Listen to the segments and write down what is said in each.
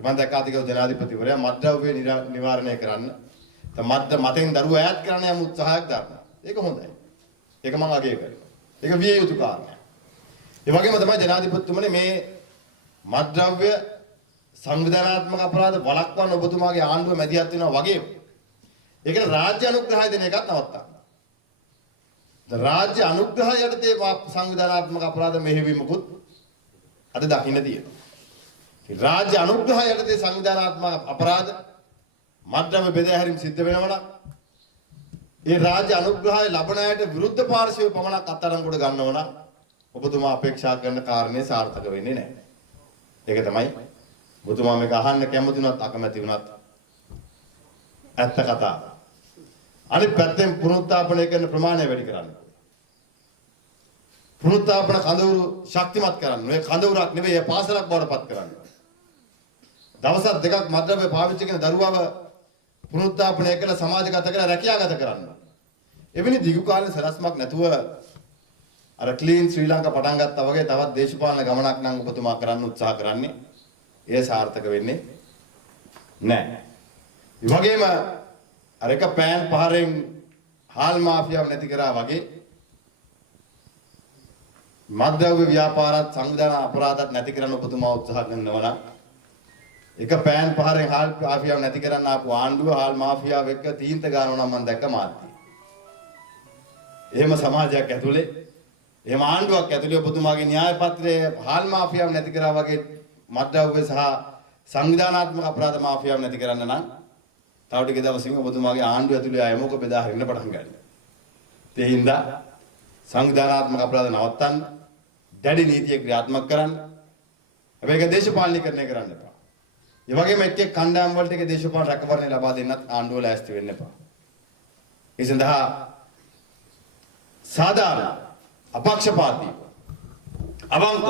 මම දැක්කාතික ජනාධිපතිවරයා මත්ද්‍රව්‍ය නිවාරණය කරන්න මතෙන් දරුවෝ ඈත් කරන්න යම් උත්සාහයක් දරනවා. ඒක හොඳයි. ඒක මම අගය කරනවා. ඒක විය යුතු කාරණයක්. ඒ වගේම තමයි ජනාධිපතිතුමනි මේ මත්ද්‍රව්‍ය සංවිධානාත්මක අපරාධ වළක්වන්න ඔබතුමාගේ ආණ්ඩුව මැදිහත් වෙනවා වගේම ඒකට රාජ්‍ය අනුග්‍රහය දෙන එකත් නවත්තන්න. රාජ්‍ය අනුග්‍රහය යටතේ සංවිධානාත්මක අපරාධ මෙහෙයවීමකුත් අද දකින්න තියෙනවා. රාජ්‍ය අනුග්‍රහය යටතේ සංවිධානාත්මක අපරාධ මත්ද්‍රව්‍ය බෙදාහැරීම් සිද්ධ වෙනවා නම් ඒ රාජ්‍ය අනුග්‍රහය ලබන අයට විරුද්ධ පාර්ශවය පමණක් අත්අඩංගුවට ගන්නව නම් ඔබතුමා අපේක්ෂා කරන කාරණේ සාර්ථක වෙන්නේ නැහැ. ඒක තමයි ඔබතුමා මේක අහන්න කැමති වුණත් අකමැති වුණත් ඇත්ත කතාව. අනිත් පැත්තෙන් පුනරුත්ථාපනය කරන ප්‍රමාණය වැඩි කරන්න. පුනරුත්ථාපන කඳවුරු ශක්තිමත් කරන්න. මේ කඳවුරක් නෙවෙයි ඒ පාසලක් බවට පත් කරන්න. දවස් දෙකක් මත්ද්‍රව්‍ය පාවිච්චි කරන දරුවව පුනරුත්ථාපනය කළ සමාජගත කරලා රැකියාගත කරන්න. එවැනි දිගු කාලීන සලස්මක් නැතුව අර ක්ලීන් ශ්‍රී ලංකා පටන් ගත්තා වගේ තවත් දේශපාලන ගමනක් නම් ඔබතුමා කරන්න උත්සාහ කරන්නේ ඒ සාර්ථක වෙන්නේ නැහැ. ඒ වගේම අර එක පෑන් පහරෙන් හාල් මාෆියාව නැති කරා වගේ මත්ද්‍රව්‍ය ව්‍යාපාරات සංවිධාන අපරාධات නැති කරන්න ඔබතුමා උත්සාහ කරනවා නම් එක පෑන් පහරෙන් හාල් මාෆියාව නැති කරන්න ආපු ආණ්ඩුව හාල් මාෆියාව එක්ක තීන්ත ගන්නවා නම් මම දැක්ක මාධ්‍ය. එහෙම සමාජයක් ඇතුලේ එහෙම ආණ්ඩුවක් ඇතුලේ ඔබතුමාගේ න්‍යාය පත්‍රයේ හාල් මාෆියාව නැති කරා වගේ මත්ද්‍රව්‍ය සහ සංවිධානාත්මක අපරාධ මාෆියාව නැති කරන්න නම් තව ටික දවසකින් ඔබතුමාගේ ආණ්ඩුව ඇතුලේ ආයෙ මොක බෙදා හරින්න පටන් ගන්නවා. ඒ හින්දා සංවිධානාත්මක අපරාධ නවත්තන්න දැඩි නීතිය ක්‍රියාත්මක කරන්න. හැබැයි ඒක දේශපාලනීකරණය කරන්න එපා. ඒ වගේම එක් එක් කණ්ඩායම් වලට ඒක දේශපාලන රැකවරණය ලබා දෙන්නත් ආණ්ඩුව ලෑස්ති වෙන්න එපා. ඒ සඳහා සාධාරණ අපක්ෂපාතී අවංකව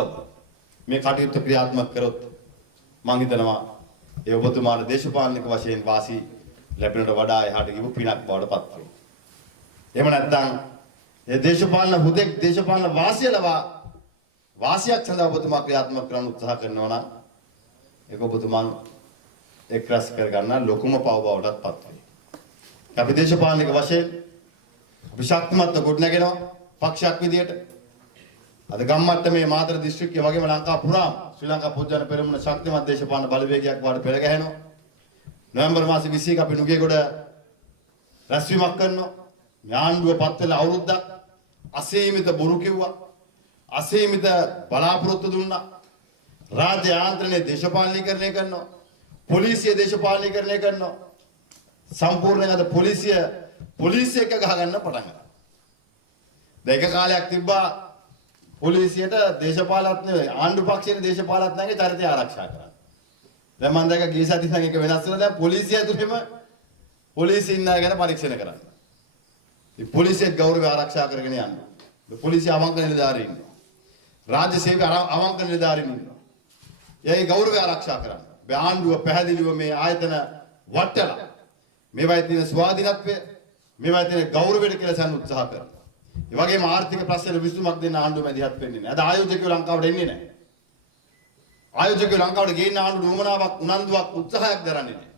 මේ කටයුතු ක්‍රියාත්මක කරොත් මම හිතනවා ඒ ඔබතුමාට දේශපාලනික වශයෙන් වාසි ලැබෙනට වඩා එහාට ගිහු පිනක් බවට පත් වෙනවා. එහෙම නැත්නම් ඒ දේශපාලන හුදෙක් දේශපාලන වාසිය ලබා වාසියක් සඳහා ඔබතුමා ක්‍රියාත්මක කරන්න උත්සාහ කරනවා නම් ඒක ඔබතුමන් එක් රැස් කර ගන්න ලොකුම පව බවටත් පත් වෙනවා. අපි දේශපාලනික වශයෙන් අපි ශක්තිමත් ගොඩනගෙනවා පක්ෂයක් විදියට. අද ගම්මට්ටමේ මාතර දිස්ත්‍රික්කයේ වගේම ලංකා පුරාම ශ්‍රී ලංකා පොදුජන පෙරමුණ ශක්තිමත් දේශපාලන බලවේගයක් වාට පෙළ ගැහෙනවා. නොවැම්බර් මාසේ 21 අපි නුගේගොඩ රැස්වීමක් කරනවා. ඥාණ්ඩුව පත් වෙලා අවුරුද්දක් අසීමිත බොරු කිව්වා. අසීමිත බලාපොරොත්තු දුන්නා. රාජ්‍ය යාන්ත්‍රණය දේශපාලනීකරණය කරනවා. පොලිසිය දේශපාලනීකරණය කරනවා. සම්පූර්ණයෙන් අද පොලිසිය එක ගහගන්න පටන් ගත්තා. දෙක කාලයක් තිබ්බා පොලිසියට දේශපාලඥ ආණ්ඩු පක්ෂයේ දේශපාලඥයන්ගේ චරිතය ආරක්ෂා කරන්න. දැන් මම දැක්ක ගිය සතියේ නම් එක වෙනස් වෙනවා. දැන් පොලිසිය ඇතුළේම පොලිසිය ඉන්න අය ගැන පරීක්ෂණ කරන්න. මේ පොලිසියත් ගෞරවය ආරක්ෂා කරගෙන යන්න. පොලිසිය අවංක නිලධාරීන් ඉන්නවා. රාජ්‍ය සේවක අවංක නිලධාරීන් ඉන්නවා. ඒ ගෞරවය ආරක්ෂා කරන්න. මේ ආණ්ඩුව පැහැදිලිව මේ ආයතන වටලා මේවයි තියෙන ස්වාධීනත්වය මේවයි තියෙන ගෞරවයට කියලා සම්පූර්ණ උත්සාහ කරනවා. ඒ වගේම ආර්ථික ප්‍රශ්න විසඳුමක් දෙන්න ආණ්ඩුව මැදිහත් වෙන්නේ නැහැ. අද ආයෝජකයෝ ලංකාවට එන්නේ නැහැ. ආයෝජකයෝ ලංකාවට ගේන්න ආණ්ඩුව උවමනාවක් උනන්දුවක් උත්සාහයක් දරන්නේ නැහැ.